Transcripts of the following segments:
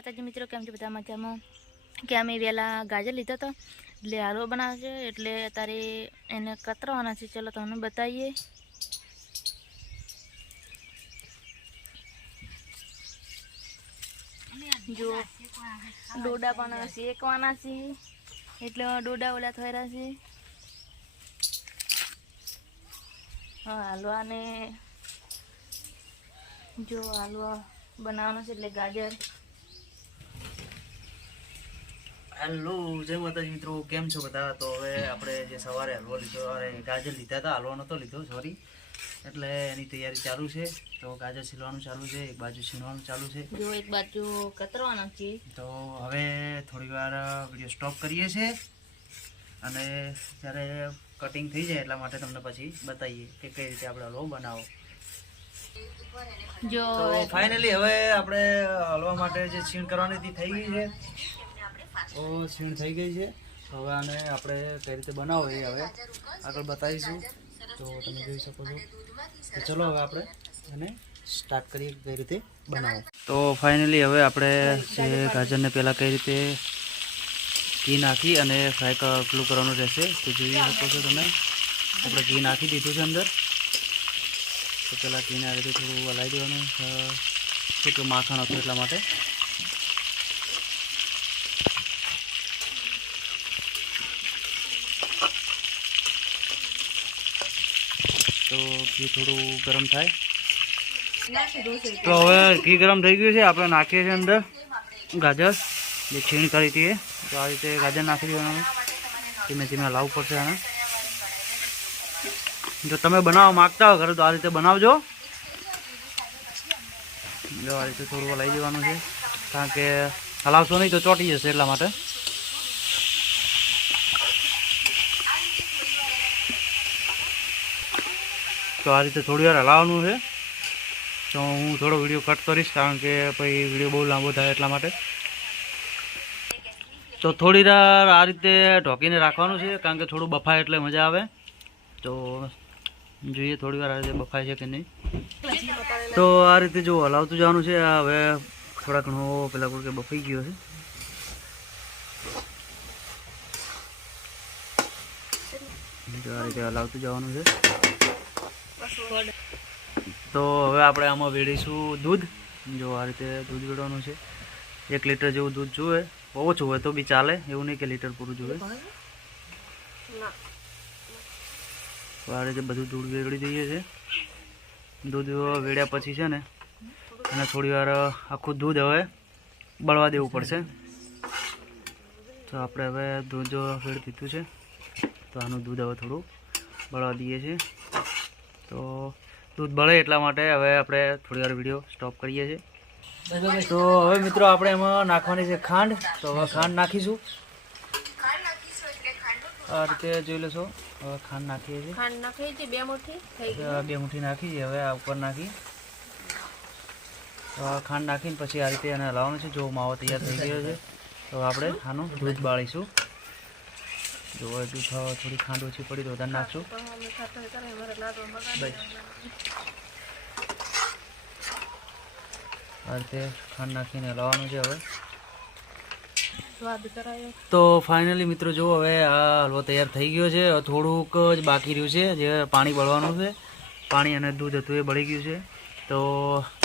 માતાજી મિત્રો કેમ છે બધા મજામાં કે અમે વહેલા ગાજર લીધા હતા એટલે હાલવો બનાવશે એટલે અત્યારે એને કતરવાના છે. ચલો તમને બતાવીએ. જો ડોડા પણ શેકવાના છે એટલે ડોડા ઓલા થઈ રહ્યા છે. હા હાલવાને જો હાલવા બનાવવાનો છે એટલે ગાજર. હેલો જય માતાજી મિત્રો, કેમ છો બધા? તો હવે આપણે જે સવારે હલવો લીધો, અરે ગાજર લીધા હતા, હલવો નહોતો લીધો સોરી, એટલે એની તૈયારી ચાલુ છે. તો ગાજર છીલવાનું ચાલુ છે, એક બાજુ છીણવાનું ચાલુ છે, જો એક બાજુ કતરવાનો છે. તો હવે થોડી વાર વિડીયો સ્ટોપ કરીએ છીએ અને જ્યારે કટિંગ થઈ જાય એટલા માટે તમને પછી બતાવીએ કે કઈ રીતે આપણે હલવો બનાવો. જો તો ફાઇનલી હવે આપણે હલવા માટે જે છીણ કરવાની હતી થઈ ગઈ છે. તો છીણ થઈ ગઈ છે, હવે આને આપણે કઈ રીતે બનાવો એ હવે આગળ બતાવીશું. તો તમે જોઈ શકો છો. તો ચલો હવે આપણે એને સ્ટાર્ટ કરીએ કઈ રીતે બનાવો. તો ફાઇનલી હવે આપણે જે ગાજરને પહેલાં કઈ રીતે ઘી નાખી અને ફ્રાય પેલું કરવાનું રહેશે તો જોઈ શકો છો તમે. આપણે ઘી નાખી દીધું છે અંદર. તો પહેલાં ઘીને આ રીતે થોડું હલાવી દેવાનું, શું કે માખણ હતું એટલા માટે. તો ઘી થોડું ગરમ થાય. તો હવે ઘી ગરમ થઈ ગયું છે, આપણે નાખીએ છીએ અંદર ગાજર જે છીણ કરી હતી. તો આ રીતે ગાજર નાખી દેવાનું, ધીમે ધીમે હલાવવું પડશે આને. જો તમે બનાવવા માગતા હો ઘરે તો આ રીતે બનાવજો. જો આ રીતે થોડું હલાવી દેવાનું છે, કારણ કે હલાવશો નહીં તો ચોંટી જશે એટલા માટે. તો આ રીતે થોડી વાર હલાવવાનું છે. તો હું થોડો વિડીયો કટ કરીશ કારણ કે પછી વિડીયો બહુ લાંબો થાય એટલા માટે. તો થોડી વાર આ રીતે ઢોકીને રાખવાનું છે, કારણ કે થોડું બફાય એટલે મજા આવે. તો જોઈએ થોડી વાર આ રીતે બફાય છે કે નહીં. તો આ રીતે જો હલાવતું જવાનું છે. હવે થોડા ઘણો પેલા કે બફાઈ ગયો છે. જો આ રીતે હલાવતું જવાનું છે. તો હવે આપણે આમાં વેડીશું દૂધ. જો આ રીતે દૂધ વેડવાનું છે. 1 લીટર જેવું દૂધ જોઈએ, ઓછું હોય તો બી ચાલે, એવું નહીં કે લીટર પૂરું જોઈએ. તો આ રીતે બધું દૂધ વેડી દઈએ છે. દૂધ વેડ્યા પછી છે ને અને થોડી વાર આખું દૂધ હવે બળવા દેવું પડશે. તો આપણે હવે દૂધ વેડી દીધું છે, તો આનું દૂધ હવે થોડું બળવા દઈએ છીએ. તો દૂધ બળે એટલા માટે હવે આપણે થોડી વાર વિડીયો સ્ટોપ કરીએ છીએ. તો હવે મિત્રો આપણે એમાં નાખવાની છે ખાંડ. તો હવે ખાંડ નાખીશું. આ રીતે જોઈ લેશો. હવે ખાંડ નાખીએ છીએ. ખાંડ નાખી છે 2 મુઠ્ઠી થઈ ગઈ. 2 મુઠ્ઠી નાખી છે. હવે આ ઉપર નાખી ખાંડ નાખીને પછી આ રીતે એને હલાવવાનું છે. જો માવો તૈયાર થઈ ગયો છે, તો આપણે આનું દૂધ બાળીશું. જો દૂધ થોડી ખાંડ ઓછી પડી તો વધારે નાખશું. આ રીતે ખાંડ નાખીને હલાવવાનું છે. હવે તો ફાઇનલી મિત્રો જો હવે આ હલવો તૈયાર થઈ ગયો છે. થોડુંક જ બાકી રહ્યું છે, જે પાણી બળવાનું છે. પાણી અને દૂધ હતું એ બળી ગયું છે. તો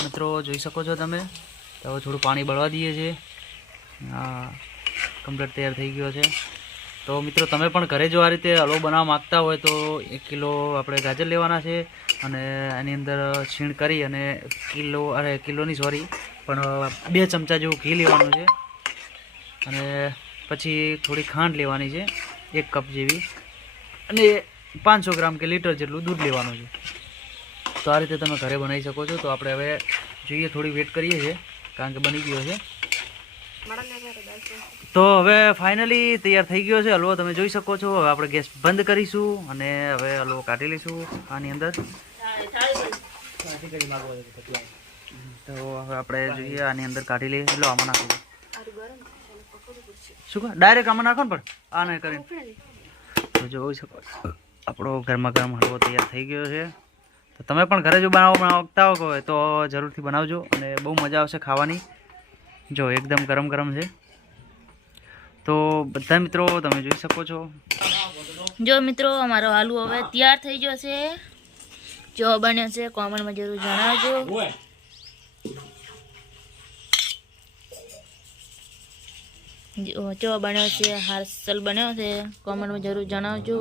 મિત્રો જોઈ શકો છો તમે. તો હવે થોડું પાણી બળવા દઈએ છીએ. હા કમ્પ્લીટ તૈયાર થઈ ગયો છે. તો મિત્રો તમે પણ ઘરે જો આ રીતે હલવો બનાવવા માગતા હોય તો 1 કિલો આપણે ગાજર લેવાના છે અને એની અંદર છીણ કરી અને કિલોની સોરી પણ 2 ચમચા જેવું ઘી લેવાનું છે અને પછી થોડી ખાંડ લેવાની છે 1 કપ જેવી અને 500 ગ્રામ કે લીટર જેટલું દૂધ લેવાનું છે. તો આ રીતે તમે ઘરે બનાવી શકો છો. તો આપણે હવે જોઈએ, થોડી વેટ કરીએ છીએ કારણ કે બની ગયો છે. તો હવે ફાઇનલી તૈયાર થઈ ગયો છે હલવો, તમે જોઈ શકો છો. હવે આપણે ગેસ બંધ કરીશું અને હવે હલવો કાઢી લઈશું આની અંદર. તો હવે આપણે જોઈએ આની અંદર કાઢી લઈએ. લો આમાં નાખી દો. શું ડાયરેક્ટ આમાં નાખો ને, પણ આ નહીં કરીને. તો જોઈ શકો આપણો ગરમા ગરમ હલવો તૈયાર થઈ ગયો છે. તો તમે પણ ઘરે જો બનાવવા માંગતા હોય તો જરૂરથી બનાવજો અને બહુ મજા આવશે ખાવાની. જો એકદમ ગરમ ગરમ છે. તો બધા મિત્રો તમે જોઈ શકો છો. જો મિત્રો અમારો આલુ હવે તૈયાર થઈ ગયો છે. જો બન્યો છે કોમેન્ટમાં જરૂર જણાવજો. જો બન્યો છે હાસ્લ બન્યો છે કોમેન્ટમાં જરૂર જણાવજો.